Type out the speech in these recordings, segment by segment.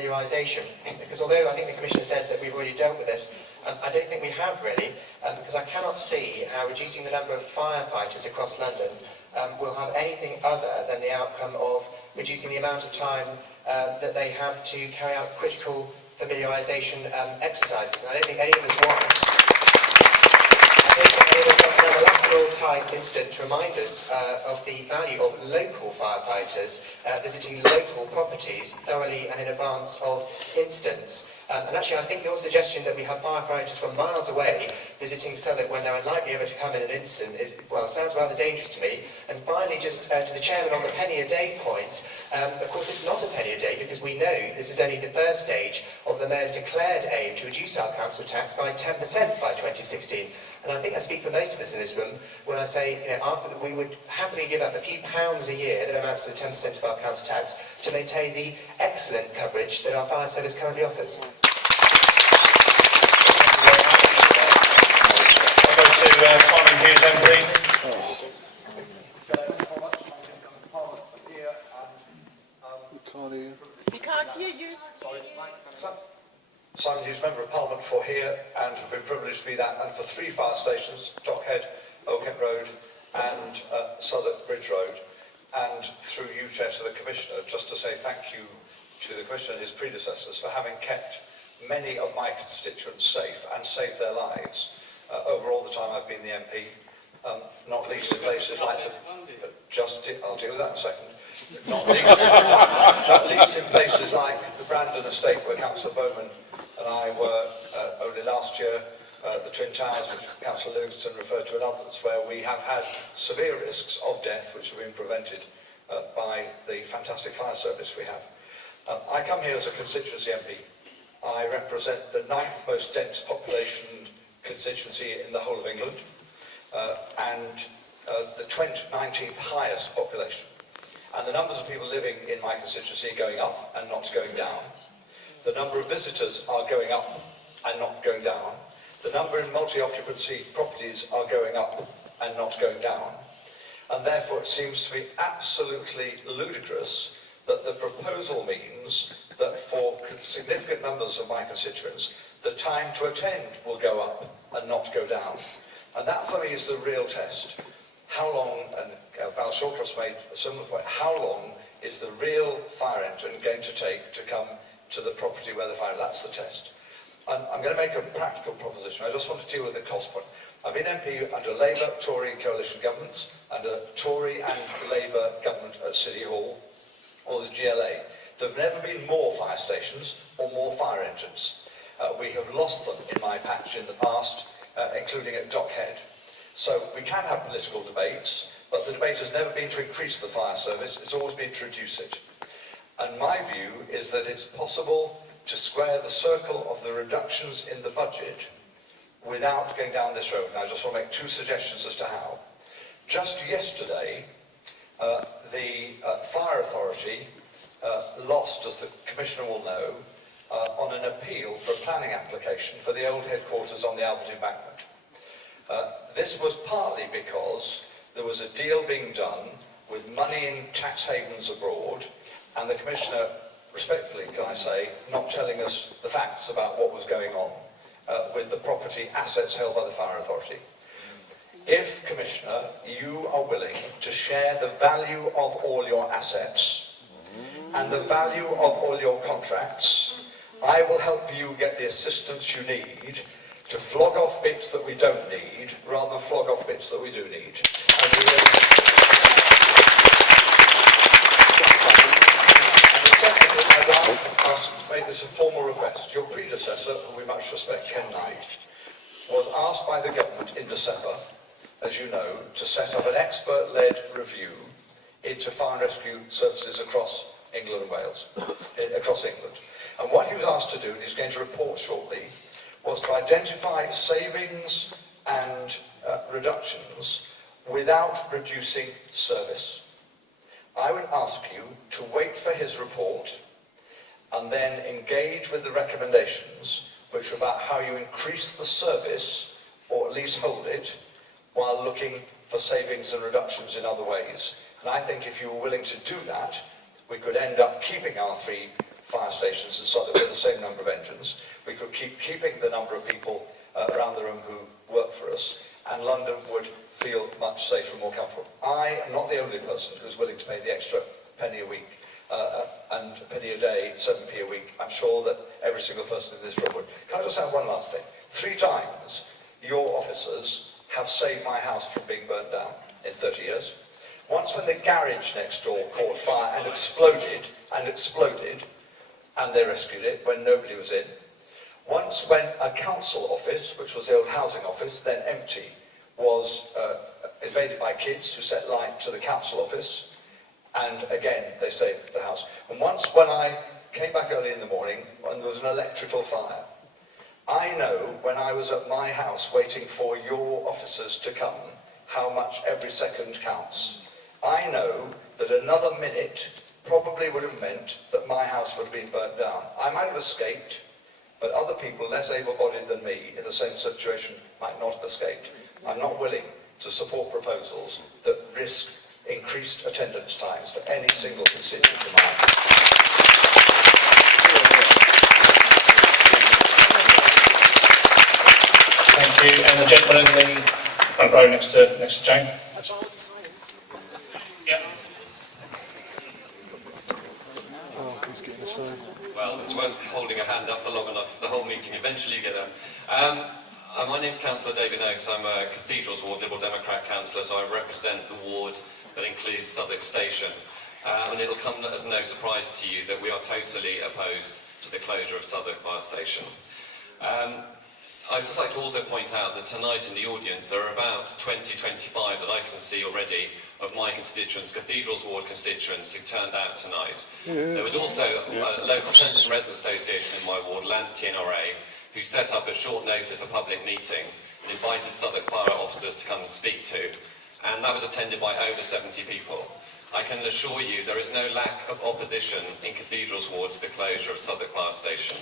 familiarisation, because although I think the Commissioner said that we've already dealt with this, I don't think we have really, because I cannot see how reducing the number of firefighters across London will have anything other than the outcome of reducing the amount of time that they have to carry out critical familiarisation exercises. And I don't think any of us want a lateral type incident to remind us of the value of local firefighters visiting local properties thoroughly and in advance of incidents. And actually, I think your suggestion that we have firefighters from miles away visiting Southwark when they're unlikely ever to come in an incident is, well, sounds rather dangerous to me. And finally, just to the Chairman on the penny a day point, of course it's not a penny a day because we know this is only the first stage of the Mayor's declared aim to reduce our council tax by 10% by 2016. And I think I speak for most of us in this room when I say, we would happily give up a few pounds a year, that amounts to 10% of our council tax, to maintain the excellent coverage that our fire service currently offers. I'll go to Simon Hughes, MP. We can't hear you. Simon Hughes, Member of Parliament for here, and have been privileged to be that, and for 3 fire stations, Dockhead, Old Kent Road and Southwark Bridge Road, and through you, Chair, to the Commissioner, just to say thank you to the Commissioner and his predecessors for having kept many of my constituents safe and saved their lives over all the time I've been the MP, not least in places like I'll deal with that in a second. Not least in places like the Brandon estate, where Councillor Bowman and I were only last year, the Twin Towers, which Councillor Livingston referred to, and others, where we have had severe risks of death which have been prevented by the fantastic fire service we have. I come here as a constituency MP. I represent the 9th most dense population constituency in the whole of England, and the 19th highest population. And the numbers of people living in my constituency are going up and not going down. The number of visitors are going up and not going down. The number in multi-occupancy properties are going up and not going down. And therefore it seems to be absolutely ludicrous that the proposal means that for significant numbers of my constituents, the time to attend will go up and not go down. And that for me is the real test. How long, and Val Shawcross made a similar point, how long is the real fire engine going to take to come to the property where the fire, that's the test. And I'm going to make a practical proposition. I just want to deal with the cost point. I've been MP under Labour, Tory and coalition governments, under Tory and Labour government at City Hall, or the GLA. There have never been more fire stations or more fire engines. We have lost them in my patch in the past, including at Dockhead. So we can have political debates, but the debate has never been to increase the fire service, it's always been to reduce it. And my view is that it's possible to square the circle of the reductions in the budget without going down this road. And I just want to make 2 suggestions as to how. Just yesterday, the Fire Authority lost, as the Commissioner will know, on an appeal for a planning application for the old headquarters on the Albert Embankment. This was partly because there was a deal being done with money in tax havens abroad, and the Commissioner, respectfully can I say, not telling us the facts about what was going on with the property assets held by the Fire Authority. If, Commissioner, you are willing to share the value of all your assets and the value of all your contracts, I will help you get the assistance you need to flog off bits that we don't need, rather than flog off bits that we do need. And the second thing, I'd ask to make this a formal request. Your predecessor, whom we much respect, Ken Knight, was asked by the government in December, as you know, to set up an expert-led review into fire and rescue services across England and Wales, across England. And what he was asked to do, and he's going to report shortly, was to identify savings and reductions without reducing service. I would ask you to wait for his report and then engage with the recommendations, which are about how you increase the service, or at least hold it, while looking for savings and reductions in other ways. And I think if you were willing to do that, we could end up keeping our 3 fire stations in Southwark with the same number of engines. We could keeping the number of people around the room who work for us, and London would feel much safer and more comfortable. I am not the only person who's willing to pay the extra penny a week and a penny a day, 7p a week. I'm sure that every single person in this room would. Can I just add one last thing? 3 times your officers have saved my house from being burnt down in 30 years. Once when the garage next door caught fire and exploded, and they rescued it when nobody was in. Once when a council office, which was the old housing office, then empty, was invaded by kids who set light to the council office, and again they saved the house. And once when I came back early in the morning and there was an electrical fire, I know when I was at my house waiting for your officers to come, how much every second counts. I know that another minute probably would have meant that my house would have been burnt down. I might have escaped, but other people less able-bodied than me in the same situation might not have escaped. I'm not willing to support proposals that risk increased attendance times for any single constituent of mine. Thank you. And the gentleman in the front row next to Jane. Yeah. Oh, he's getting a sign. Well, it's worth holding a hand up for long enough. The whole meeting, eventually you get there. My name's Councillor David Oakes. I'm a Cathedrals Ward Liberal Democrat councillor, so I represent the ward that includes Southwark Station. And it'll come as no surprise to you that we are totally opposed to the closure of Southwark Fire Station. I'd just like to also point out that tonight in the audience there are about 20-25 that I can see already of my constituents, Cathedrals Ward constituents, who turned out tonight. There was also a local Tenants and Residents Association in my ward, TNRA, who set up at short notice a public meeting and invited Southwark fire officers to come and speak to, and that was attended by over 70 people. I can assure you there is no lack of opposition in Cathedrals Ward to the closure of Southwark Fire Station.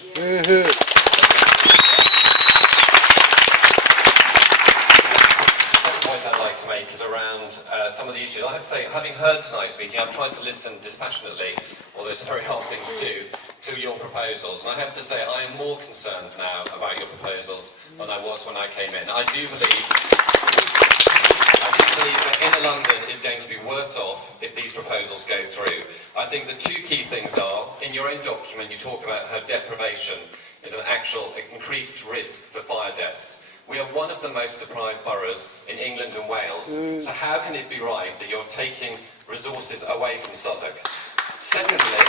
Point I'd like to make is around some of the issues. I have to say, having heard tonight's meeting, I've tried to listen dispassionately, although it's a very hard thing to do, to your proposals. And I have to say, I am more concerned now about your proposals than I was when I came in. I do believe that Inner London is going to be worse off if these proposals go through. I think the 2 key things are, in your own document, you talk about how deprivation is an actual increased risk for fire deaths. We are one of the most deprived boroughs in England and Wales, so how can it be right that you're taking resources away from Southwark? Secondly,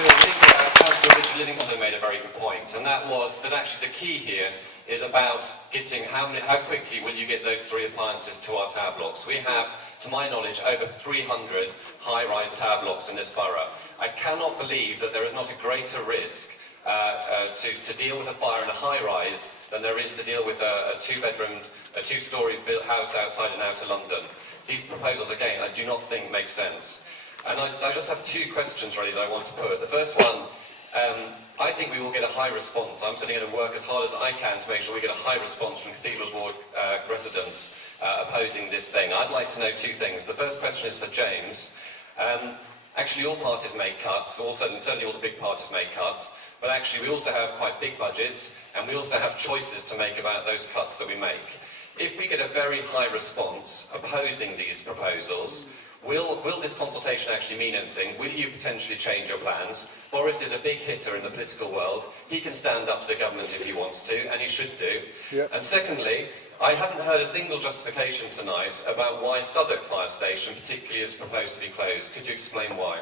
I think Councillor Richard Livingston made a very good point, and that was that actually the key here is about getting how quickly will you get those 3 appliances to our tower blocks. We have, to my knowledge, over 300 high-rise tower blocks in this borough. I cannot believe that there is not a greater risk to deal with a fire in a high-rise than there is to deal with a 2-story built house outside and outer London. These proposals, again, I do not think make sense. And I just have 2 questions really that I want to put. The first one, I think we will get a high response. I'm certainly going to work as hard as I can to make sure we get a high response from Cathedrals Ward residents opposing this thing. I'd like to know 2 things. The first question is for James. Actually, all parties make cuts, certainly all the big parties make cuts, but actually we also have quite big budgets, and we also have choices to make about those cuts that we make. If we get a very high response opposing these proposals, will this consultation actually mean anything? Will you potentially change your plans? Boris is a big hitter in the political world. He can stand up to the government if he wants to, and he should do. Yep. And secondly, I haven't heard a single justification tonight about why Southwark Fire Station particularly is proposed to be closed. Could you explain why?